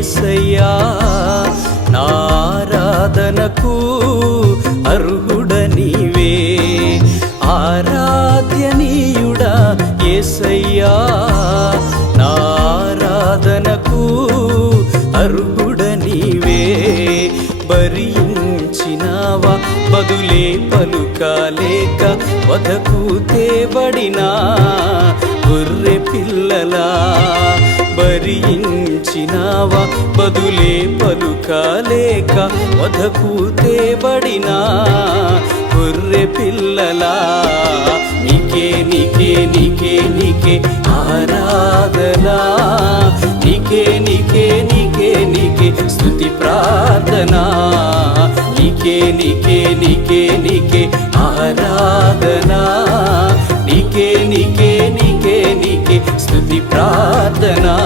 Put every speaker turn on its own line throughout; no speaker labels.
ఏసయ్యా నారాధనకు అర్హుడ నీవే ఆరాధ్యనీయుడా ఏసయ్యా నారాధనకు అర్హుడ నీవే భరించినావా బదులే పలుకాలేక వదకు తేబడినా గొర్రె పిల్లలా భరించినావా? బదులే పలుకాలేక వదకు తేబడినా గొర్రె పిల్లలా నీకే నీకే నీకే నీకే ఆరాధనా? నీకే నీకే నీకే నీకే స్థుతి ప్రార్థనా? నీకే నీకే నీకే నీకే ఆరాధనా? ప్రార్థనా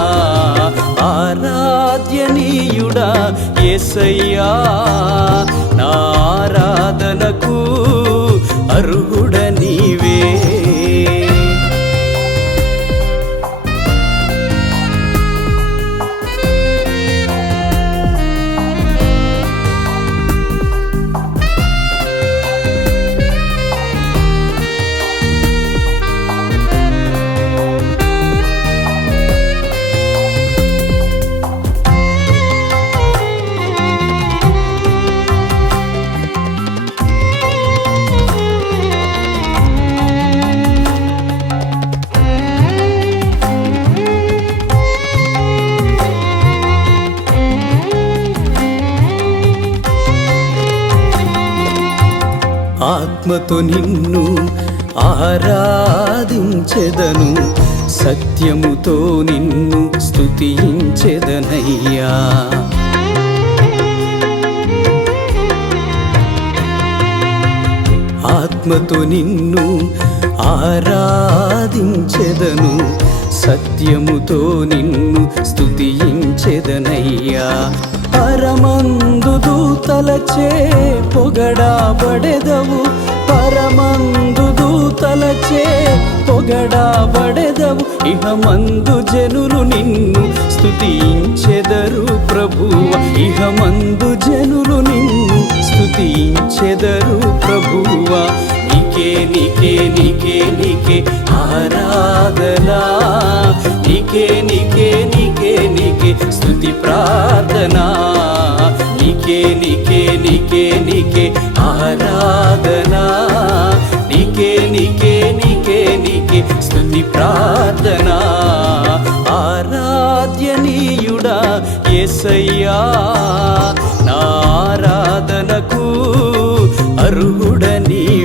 ఆరాధ్యనీయుడా ఏసయ్యా నా ఆరాధనకు అర్హుడ. ఆత్మతో నిన్ను ఆరాధించెదను. సత్యముతో నిన్ను స్తుతించెదనయ్యా. ఆత్మతో నిన్ను ఆరాధించెదను. సత్యముతో నిన్ను స్తుతించెదనయ్యా. పరమందు దూతలచే పొగడాబడెదవు పరమందు దూతలచే పొగడాబడెదవు ఇహమందు జనులు నిన్ను స్తుతించెదరు ప్రభువ. ఇహమందు జనులు నిన్ను స్తుతించెదరు ప్రభువ. నికే నికే నికే నికే ఆరాధనా. నికే నికే నికే నికే స్తుతి ప్రార్థనా. నీకే నీకే నీకే నీకే ఆరాధనా. నీకే నీకే నీకే నీకే స్థుతి ప్రార్థనా. ఆరాధ్యనీయుడా ఎసయ్యా నా ఆరాధనకు అర్హుడ నీవే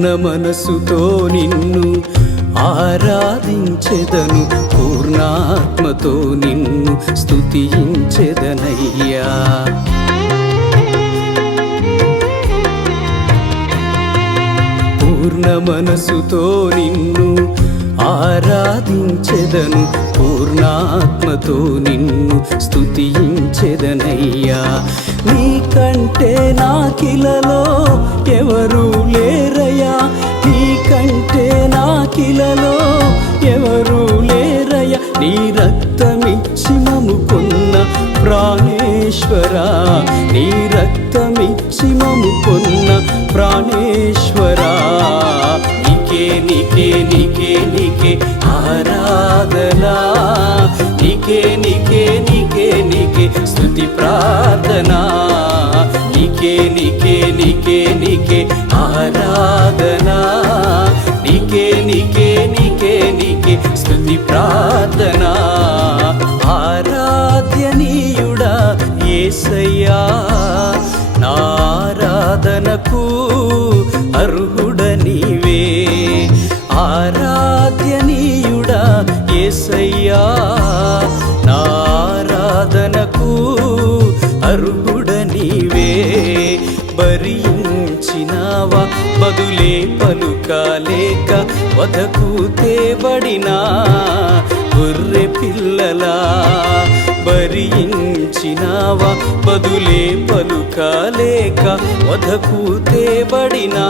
పూర్ణ మనసుతో నిన్ను ఆరాధించెదను పూర్ణాత్మతో నిన్ను స్తుతించెదనయ్యా. పూర్ణ మనసుతో నిన్ను ఆరాధించెదను పూర్ణాత్మతో నిన్ను స్తుతించెదనయ్యా. నీకంటే నాకిలలో ఎవరు లేరయ్యా నాకిలలో ఎవరు లేరయ్యా. నీ రక్తమిచ్చి మము కొన్న ప్రాణేశ్వర నీ రక్తమిచ్చి మము కొన్న ప్రాణేశ్వర. నికే నికే నికే నికే ఆరాధనా నికే నికే నికే నికే స్తుతి ప్రార్థనా. నికే నికే నికే నికే ఆరాధనా. నీకే నీకే నీకే నీకే స్థుతి ప్రార్థన. ఆరాధ్యనీయుడా ఏసయ్యా నారాధనకు అర్హుడ నీవే. ఆరాధ్యనీయుడా ఏసయ్యా నారాధనకు అర్హుడ నీవే. భరించినావా బదులే పలుకాలేక వదకు తేబడినా గొర్రె పిల్లలా భరించినావా బదులే పలుకాలేక వదకు తేబడినా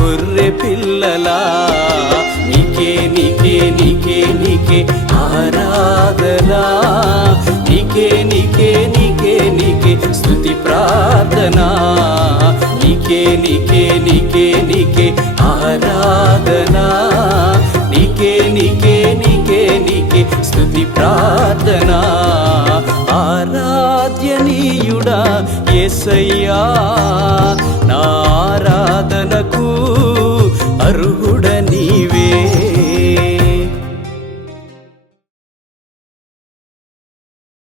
గొర్రె పిల్లలా నీకే నీకే నీకే నీకే ఆరాధనా? నీకే నీకే నీకే నీకే స్తుతి ప్రార్థనా? ఆరాధనా? నీకే నీకే నీకే నీకే స్థుతి ప్రార్థనా? ఆరాధ్యనీయుడా యేసయ్యా నా ఆరాధనకు అర్హుడ.